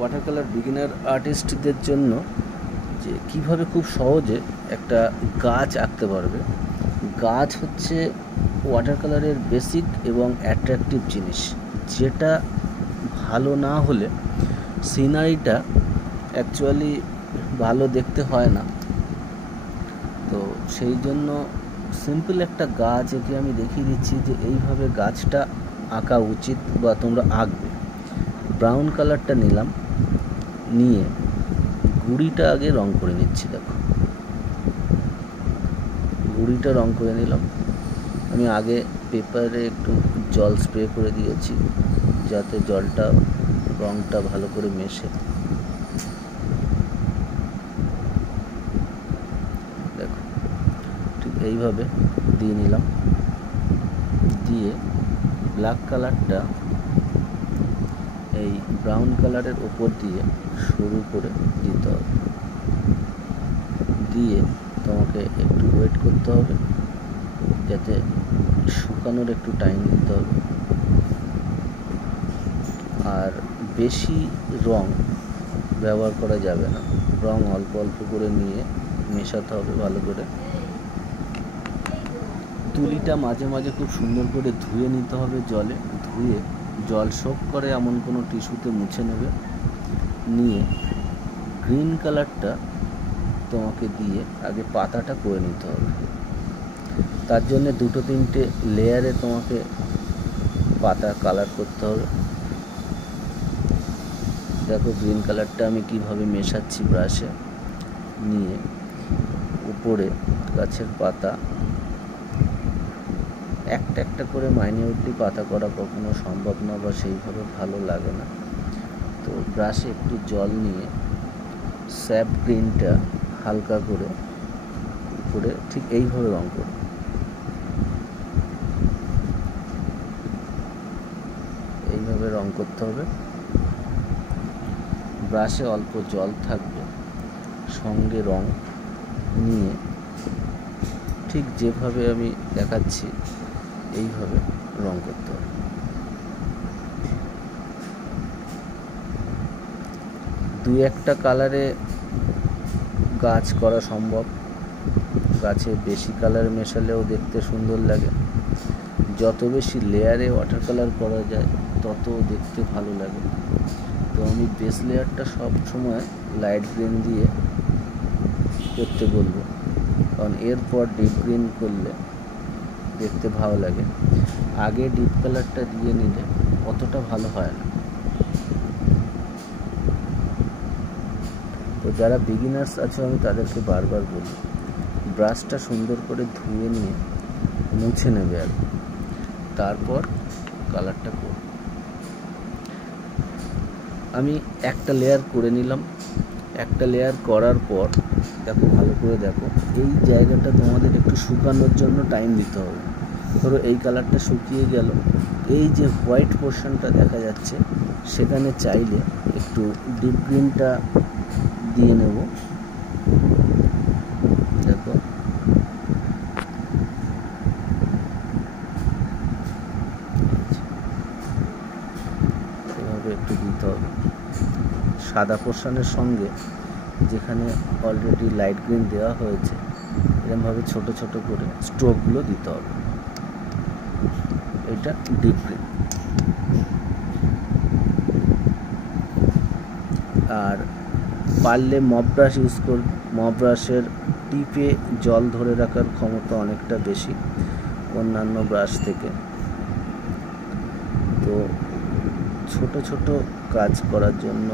Water colour beginner আর্টিস্টদের জন্য যে কিভাবে খুব সহজে একটা গাছ আঁকতে পারবে। গাছ হচ্ছে ওয়াটার কালারের বেসিক এবং অ্যাট্রাকটিভ জিনিস, যেটা ভালো না হলে সিনারিটা অ্যাকচুয়ালি ভালো দেখতে হয় না। তো সেই জন্য সিম্পল একটা গাছ একে আমি দেখিয়ে দিচ্ছি যে এইভাবে গাছটা আঁকা উচিত বা তোমরা আঁকবে। ব্রাউন কালারটা নিলাম, নিয়ে গুঁড়িটা আগে রং করে নিচ্ছি। দেখো গুঁড়িটা রং করে নিলাম। আমি আগে পেপারে একটু জল স্প্রে করে দিয়েছি যাতে জলটা রংটা ভালো করে মেশে। দেখো ঠিক এইভাবে দিয়ে নিলাম, দিয়ে ব্ল্যাক কালারটা এই ব্রাউন কালারের ওপর দিয়ে শুরু করে দিতে হবে। দিয়ে তোমাকে একটু ওয়েট করতে হবে, যাতে শুকানোর একটু টাইম দিতে হবে। আর বেশি রং ব্যবহার করা যাবে না, রং অল্প অল্প করে নিয়ে মেশাতে হবে ভালো করে। তুলিটা মাঝে মাঝে খুব সুন্দর করে ধুয়ে নিতে হবে জলে, ধুয়ে জল শোক করে এমন কোনো টিস্যুতে মুছে নেবে। নিয়ে গ্রিন কালারটা তোমাকে দিয়ে আগে পাতাটা করে নিতে হবে। তার জন্য দুটো তিনটে লেয়ারে তোমাকে পাতা কালার করতে হবে। দেখো গ্রিন কালারটা আমি কিভাবে মেশাচ্ছি ব্রাশে, নিয়ে উপরে গাছের পাতা একটা একটা করে মাইনিউটলি পাতা করা কখনো সম্ভব না বা সেইভাবে ভালো লাগে না। তো ব্রাশে একটু জল নিয়ে স্যাপ গ্রিনটা হালকা করে উপরে ঠিক এইভাবে রং করো। এইভাবে রং করতে হবে। ব্রাশে অল্প জল থাকবে, সঙ্গে রং নিয়ে ঠিক যেভাবে আমি দেখাচ্ছি এইভাবে রং করতে হবে। দুই একটা কালারে গাছ করা সম্ভব, গাছে বেশি কালার মেশালেও দেখতে সুন্দর লাগে। যত বেশি লেয়ারে ওয়াটার কালার করা যায় তত দেখতে ভালো লাগে। তো আমি বেস লেয়ারটা সব সময় লাইট গ্রিন দিয়ে করতে বলবো, কারণ এরপর ডিপ গ্রিন করলে দেখতে ভালো লাগে। আগে ডিপ কালারটা দিয়ে নিলে অতটা ভালো হয় না। তো যারা বিগিনার্স আছে আমি তাদেরকে বারবার বলি, ব্রাশটা সুন্দর করে ধুয়ে নিয়ে মুছে নেবে আর তারপর কালারটা করব। আমি একটা লেয়ার করে নিলাম। একটা লেয়ার করার পর দেখো ভালো করে দেখো, এই জায়গাটা তোমাদের একটু শুকানোর জন্য টাইম দিতে হবে। ধরো এই কালারটা শুকিয়ে গেল, এই যে হোয়াইট পোর্শনটা দেখা যাচ্ছে সেখানে চাইলে একটু ডিপ গ্রিনটা দিয়ে নেব। দেখো এভাবে একটু দিতে হবে। সাদা পোর্শনের সঙ্গে যেখানে অলরেডি লাইট গ্রিন দেওয়া হয়েছে এরকমভাবে ছোট ছোট করে স্ট্রোকগুলো দিতে হবে। এটা ডিপ গ্রিন। আর পারলে মপ ব্রাশ ইউজ কর। মপ ব্রাশের টিপে জল ধরে রাখার ক্ষমতা অনেকটা বেশি অন্যান্য ব্রাশ থেকে। তো ছোট ছোট কাজ করার জন্য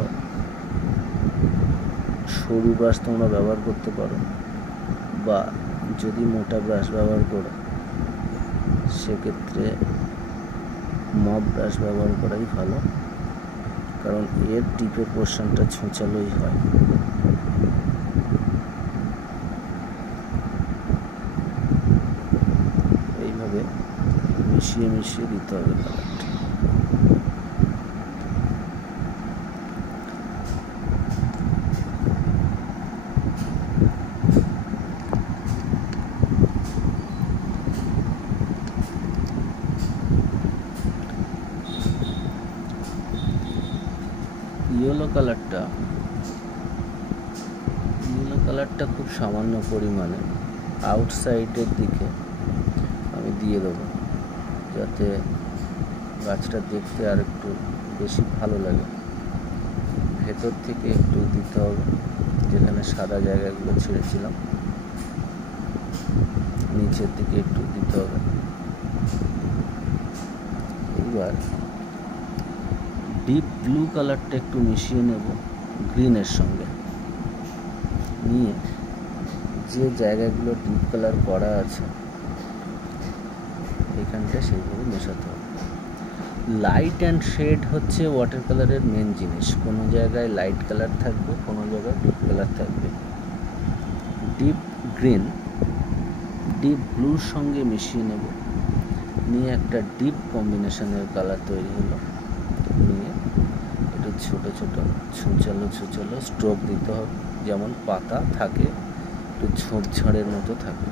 সরু ব্রাশ তোমরা ব্যবহার করতে পারো, বা যদি মোটা ব্রাশ ব্যবহার করো সেক্ষেত্রে মপ ব্রাশ ব্যবহার করাই ভালো, কারণ এর টিপের পোর্শনটা ছোঁচালোই হয়। এইভাবে মিশিয়ে মিশিয়ে দিতে হবে কালারটা। ইয়েলো কালারটা খুব সামান্য পরিমাণে আউটসাইডের দিকে আমি দিয়ে দেবো, যাতে গাছটা দেখতে আর একটু বেশি ভালো লাগে। ভেতর থেকে একটু দিতে হবে, যেখানে সাদা জায়গাগুলো ছেড়েছিলাম নিচের দিকে একটু দিতে হবে। এবার ডিপ ব্লু কালারটা একটু মিশিয়ে নেব গ্রিনের সঙ্গে, নিয়ে যে জায়গাগুলো ডিপ কালার করা আছে এখানটা সেইভাবে মেশাতে হবে। লাইট অ্যান্ড শেড হচ্ছে ওয়াটার কালারের মেন জিনিস। কোনো জায়গায় লাইট কালার থাকবে, কোনো জায়গায় ডিপ কালার থাকবে। ডিপ গ্রিন ডিপ ব্লুর সঙ্গে মিশিয়ে নেব, নিয়ে একটা ডিপ কম্বিনেশনের কালার তৈরি হলো। নিয়ে একটু ছোটো ছোটো ছুঁচালো স্ট্রোক দিতে হবে, যেমন পাতা থাকে একটু ঝোড়ঝাড়ের মতো থাকে।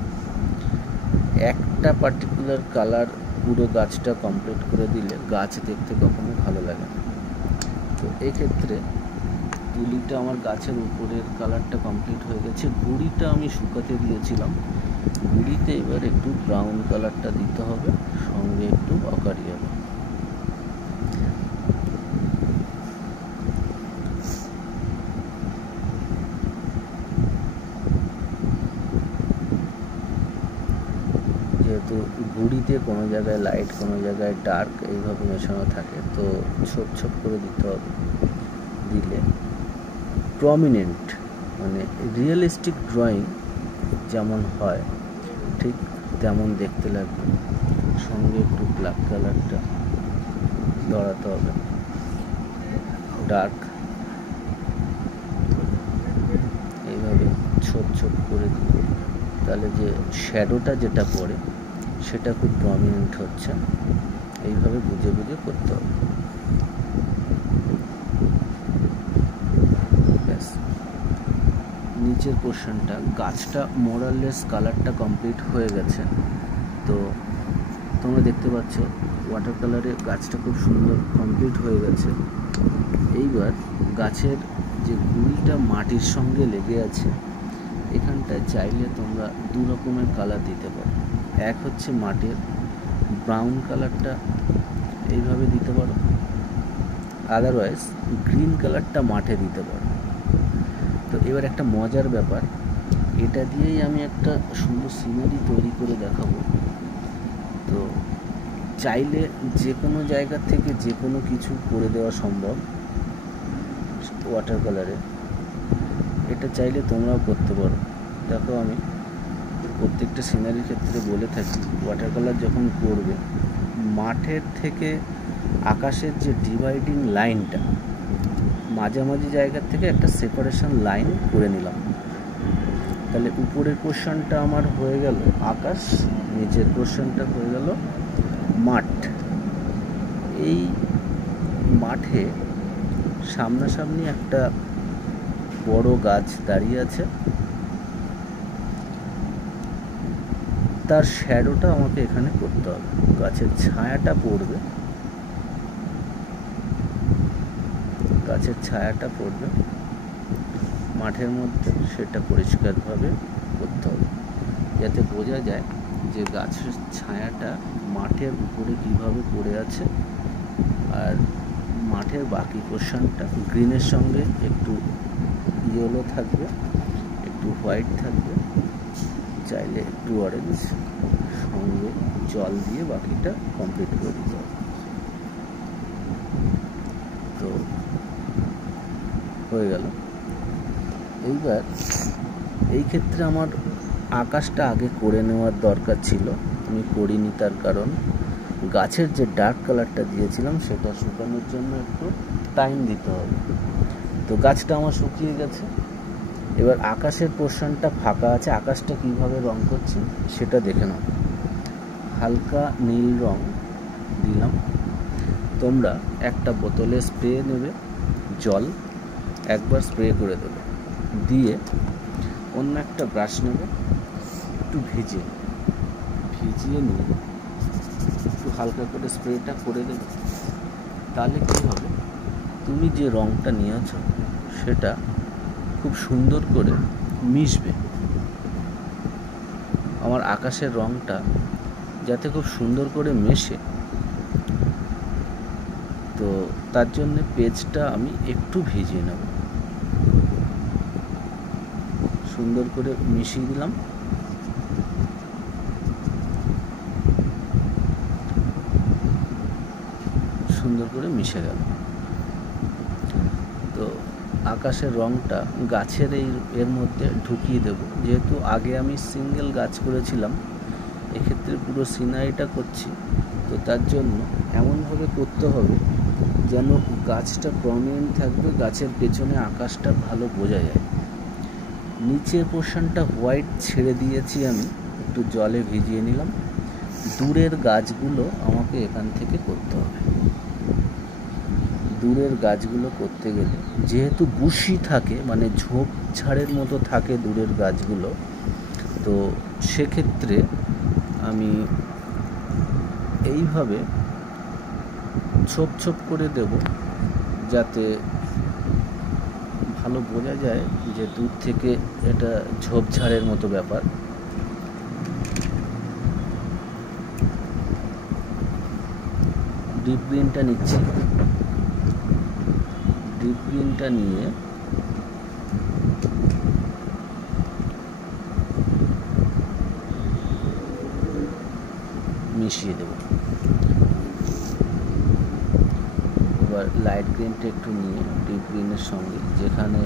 একটা পার্টিকুলার কালার পুরো গাছটা কমপ্লিট করে দিলে গাছ দেখতে কখনো ভালো লাগে না। তো এক্ষেত্রে তুলিটা আমার গাছের উপরের কালারটা কমপ্লিট হয়ে গেছে। গুঁড়িটা আমি শুকাতে দিয়েছিলাম, গুঁড়িতে এবার একটু ব্রাউন কালারটা দিতে হবে, সঙ্গে একটু অকারিয়া। যেহেতু গুঁড়িতে কোনো জায়গায় লাইট কোনো জায়গায় ডার্ক এইভাবে মেশানো থাকে, তো ছোপ ছোপ করে দিতে হবে। দিলে প্রমিনেন্ট মানে রিয়েলিস্টিক ড্রয়িং যেমন হয় ঠিক তেমন দেখতে লাগবে। সঙ্গে একটু ব্ল্যাক কালারটা দড়াতে হবে, ডার্ক এইভাবে ছোপ ছোপ করে দিব। তাহলে যে শ্যাডোটা যেটা পড়ে সেটা খুব প্রমিনেন্ট হচ্ছে। এইভাবে বুঝে বুঝে করতে হবে। ব্যাস, নিচের পোর্শনটা গাছটা মোরাললেস কালারটা কমপ্লিট হয়ে গেছে। তো তোমরা দেখতে পাচ্ছ ওয়াটার কালারে গাছটা খুব সুন্দর কমপ্লিট হয়ে গেছে। এইবার গাছের যে গুঁড়িটা মাটির সঙ্গে লেগে আছে, এখানটায় চাইলে তোমরা দু রকমের কালার দিতে পারো। এক হচ্ছে মাটির ব্রাউন কালারটা এইভাবে দিতে পারো, আদারওয়াইজ গ্রিন কালারটা মাঠে দিতে পারো। তো এবার একটা মজার ব্যাপার, এটা দিয়েই আমি একটা সুন্দর সিনারি তৈরি করে দেখাবো। তো চাইলে যে কোনো জায়গা থেকে যে কোনো কিছু করে দেওয়া সম্ভব ওয়াটার কালারে। এটা চাইলে তোমরাও করতে পারো। দেখো, আমি প্রত্যেকটা সিনারির ক্ষেত্রে বলে থাকি, ওয়াটার কালার যখন করবে মাঠের থেকে আকাশের যে ডিভাইডিং লাইনটা মাঝামাঝি জায়গার থেকে একটা সেপারেশন লাইন করে নিলাম। তাহলে উপরের পোর্শনটা আমার হয়ে গেল আকাশ, নিচের পোর্শনটা হয়ে গেল মাঠ। এই মাঠে সামনাসামনি একটা বড় গাছ দাঁড়িয়ে আছে, তার শ্যাডোটা আমাকে এখানে করতে হবে। গাছের ছায়াটা পড়বে, গাছের ছায়াটা পড়বে মাঠের মধ্যে, সেটা পরিষ্কারভাবে করতে হবে, যাতে বোঝা যায় যে গাছের ছায়াটা মাঠের উপরে কীভাবে পড়ে আছে। আর মাঠের বাকি পোর্শনটা গ্রিনের সঙ্গে একটু ইয়েলো থাকবে, একটু হোয়াইট থাকবে, চাইলে একটু অরেঞ্জ, সঙ্গে জল দিয়ে বাকিটা কমপ্লিট করে দিতে হবে। তো হয়ে গেল। এইবার এই ক্ষেত্রে আমার আকাশটা আগে করে নেওয়ার দরকার ছিল, আমি করিনি। তার কারণ গাছের যে ডার্ক কালারটা দিয়েছিলাম সেটা শুকানোর জন্য একটু টাইম দিতে হবে। তো গাছটা আমার শুকিয়ে গেছে। এবার আকাশের পোর্শনটা ফাঁকা আছে, আকাশটা কীভাবে রং করছি সেটা দেখে নাও। হালকা নীল রং দিলাম। তোমরা একটা বোতলে স্প্রে নেবে, জল একবার স্প্রে করে দেবে, দিয়ে অন্য একটা ব্রাশ নেবে, একটু ভিজিয়ে নিয়ে একটু হালকা করে স্প্রেটা করে দেবে। তাহলে কী হবে, তুমি যে রঙটা নিয়েছো সেটা খুব সুন্দর করে মিশবে। আমার আকাশের রঙটা যাতে খুব সুন্দর করে মেশে, তো তার জন্য পেজটা আমি একটু ভিজিয়ে নেব। সুন্দর করে মিশিয়ে দিলাম। সুন্দর করে মিশে গেল। তো আকাশের রঙটা গাছের এর মধ্যে ঢুকিয়ে দেব। যেহেতু আগে আমি সিঙ্গেল গাছ করেছিলাম, এক্ষেত্রে পুরো সিনারিটা করছি, তো তার জন্য এমনভাবে করতে হবে যেন গাছটা প্রমিনেন্ট থাকবে, গাছের পেছনে আকাশটা ভালো বোঝা যায়। নিচের পোর্শনটা হোয়াইট ছেড়ে দিয়েছি, আমি একটু জলে ভিজিয়ে নিলাম। দূরের গাছগুলো আমাকে এখান থেকে করতে হবে। দূরের গাছগুলো করতে গেলে যেহেতু বুশি থাকে, মানে ঝোপঝাড়ের মতো থাকে দূরের গাছগুলো, তো সেক্ষেত্রে আমি এইভাবে ছোপ ছোপ করে দেব, যাতে ভালো বোঝা যায় যে দূর থেকে এটা ঝোপঝাড়ের মতো ব্যাপার। ডিপ গ্রিনটা নিচ্ছি। ডিপ গ্রিনটা নিয়ে মিশিয়ে দেব। এবার লাইট গ্রিনটা একটু নিয়ে ডিপ গ্রিনের সঙ্গে যেখানে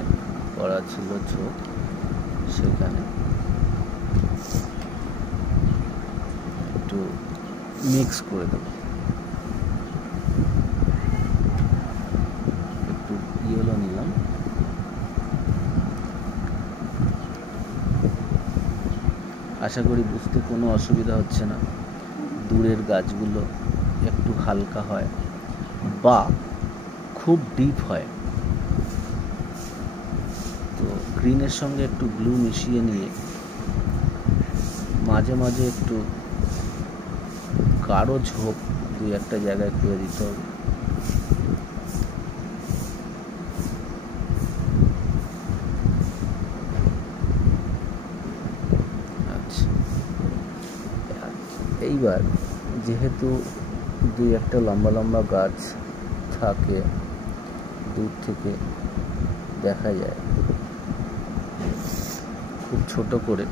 করা ছিল ছোপ, সেখানে একটু মিক্স করে দেব। একটু ইয়েলো নিলাম। আশা করি বুঝতে কোনো অসুবিধা হচ্ছে না। দূরের গাছগুলো একটু হালকা হয় বা খুব ডিপ হয়, তো গ্রিনের সঙ্গে একটু ব্লু মিশিয়ে নিয়ে মাঝে মাঝে একটু গাঢ় ঝোপ দুই একটা জায়গায় করে দিতে হবে। আচ্ছা, এইবার যেহেতু দুই একটা লম্বা লম্বা গাছ থাকে, দূর থেকে দেখা যায়, খুব ছোট করে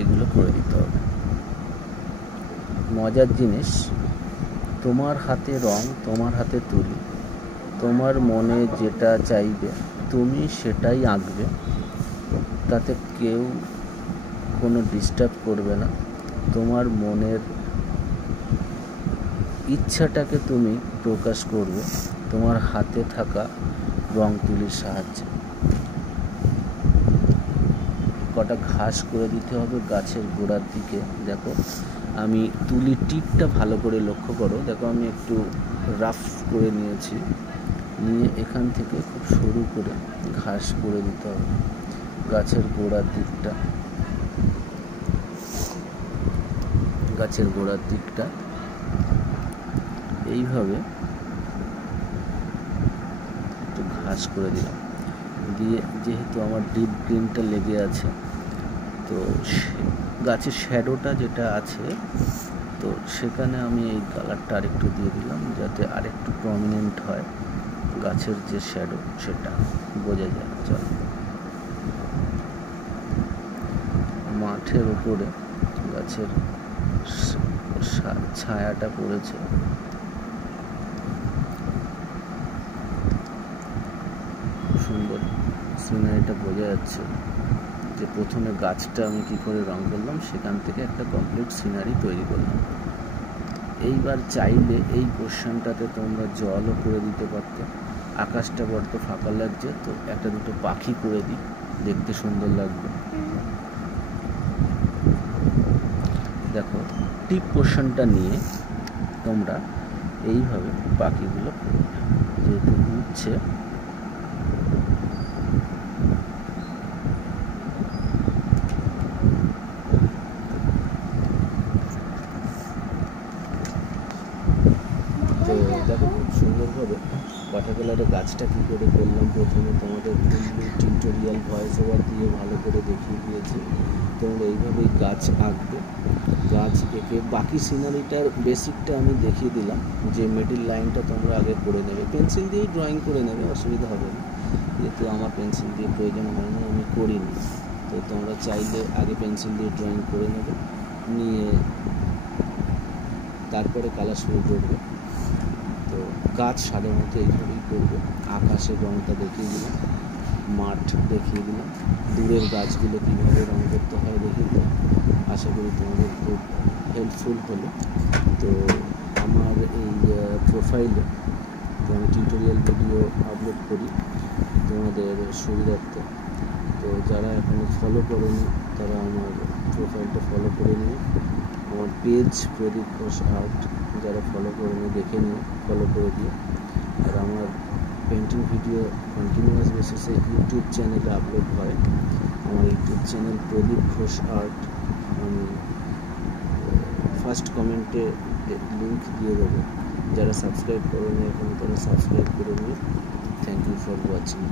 এগুলো করে দিতে হবে। মজার জিনিস, তোমার হাতে রং, তোমার হাতে তুলি, তোমার মনে যেটা চাইবে তুমি সেটাই আঁকবে, তাতে কেউ কোনো ডিস্টার্ব করবে না। তোমার মনের ইচ্ছাটাকে তুমি প্রকাশ করবে তোমার হাতে থাকা রং তুলির সাহায্যে। কটা ঘাস করে দিতে হবে গাছের গোড়ার দিকে। দেখো, আমি তুলির টিপটা ভালো করে লক্ষ্য করো। দেখো, আমি একটু রাফ করে নিয়েছি, নিয়ে এখান থেকে খুব সরু করে ঘাস করে দিতে হবে গাছের গোড়ার দিকটা। গাছের গোড়ার দিকটা এইভাবে একটু ঘাস করে দিলাম। দিয়ে যেহেতু আমার ডিপ গ্রিনটা লেগে আছে, তো গাছের শ্যাডোটা যেটা আছে, তো সেখানে আমি এই কালারটা আরেকটু দিয়ে দিলাম, যাতে আরেকটু প্রমিনেন্ট হয় গাছের যে শ্যাডো, সেটা বোঝা যায়। চল, মাঠের উপরে গাছের ছায়াটা পড়েছে, সুন্দর সিনারিটা বোঝা যাচ্ছে যে প্রথমে গাছটা আমি কি করে রং করলাম, সেখান থেকে একটা কমপ্লিট সিনারি তৈরি করলাম। এইবার চাইলে এই পোর্শনটাতে তোমরা জলও করে দিতে পারতো। আকাশটা বড্ড ফাঁকা লাগছে, তো একটা দুটো পাখি করে দিই, দেখতে সুন্দর লাগবে। দেখো, টিপ পোর্শনটা নিয়ে তোমরা এইভাবে পাখিগুলো করবে, যেহেতু উঠছে। তো দেখো, খুব সুন্দরভাবে ওয়াটার কালারে গাছটা কী করে করলাম প্রথমে তোমাদের টিউটোরিয়াল ভয়েস ওভার দিয়ে ভালো করে দেখিয়ে দিয়েছি। তোমরা এইভাবেই গাছ আঁকবে। গাছ এঁকে বাকি সিনারিটার বেসিকটা আমি দেখিয়ে দিলাম, যে মিডিল লাইনটা তোমরা আগে করে নেবে, পেন্সিল দিয়েই ড্রয়িং করে নেবে, অসুবিধা হবে না। যেহেতু আমার পেন্সিল দিয়ে প্রয়োজন হয় না, আমি করিনি, তো তোমরা চাইলে আগে পেন্সিল দিয়ে ড্রয়িং করে নেবে, নিয়ে তারপরে কালার শুরু করবে। তো গাছ সাধারণত এইভাবেই করবে। আকাশের রঙটা দেখিয়ে দিলাম, মাঠ দেখিয়ে দিলাম, দূরের গাছগুলো কীভাবে রঙ করতে হয় দেখিয়ে দিলাম। আশা করি তোমাদের খুব হেল্পফুল হলো। তো আমার এই প্রোফাইলে আমি টিউটোরিয়াল ভিডিও আপলোড করি তোমাদের সুবিধার্থে। তো যারা এখনও ফলো করেনি তারা আমার প্রোফাইলটা ফলো করে নিয়ে, আমার পেজ প্রদীপ ঘোষ আর্ট যারা ফলো করেনি দেখে নিয়ে ফলো করে দিও। আর আমার পেন্টিং ভিডিও কন্টিনিউয়াস বেসিসে ইউটিউব চ্যানেলে আপলোড হয়। আমার ইউটিউব চ্যানেল প্রদীপ ঘোষ আর্ট, আমি ফার্স্ট কমেন্টে লিঙ্ক দিয়ে দেবো। যারা সাবস্ক্রাইব করেনি এখন তারা সাবস্ক্রাইব করে নিয়ে। Thank you for watching.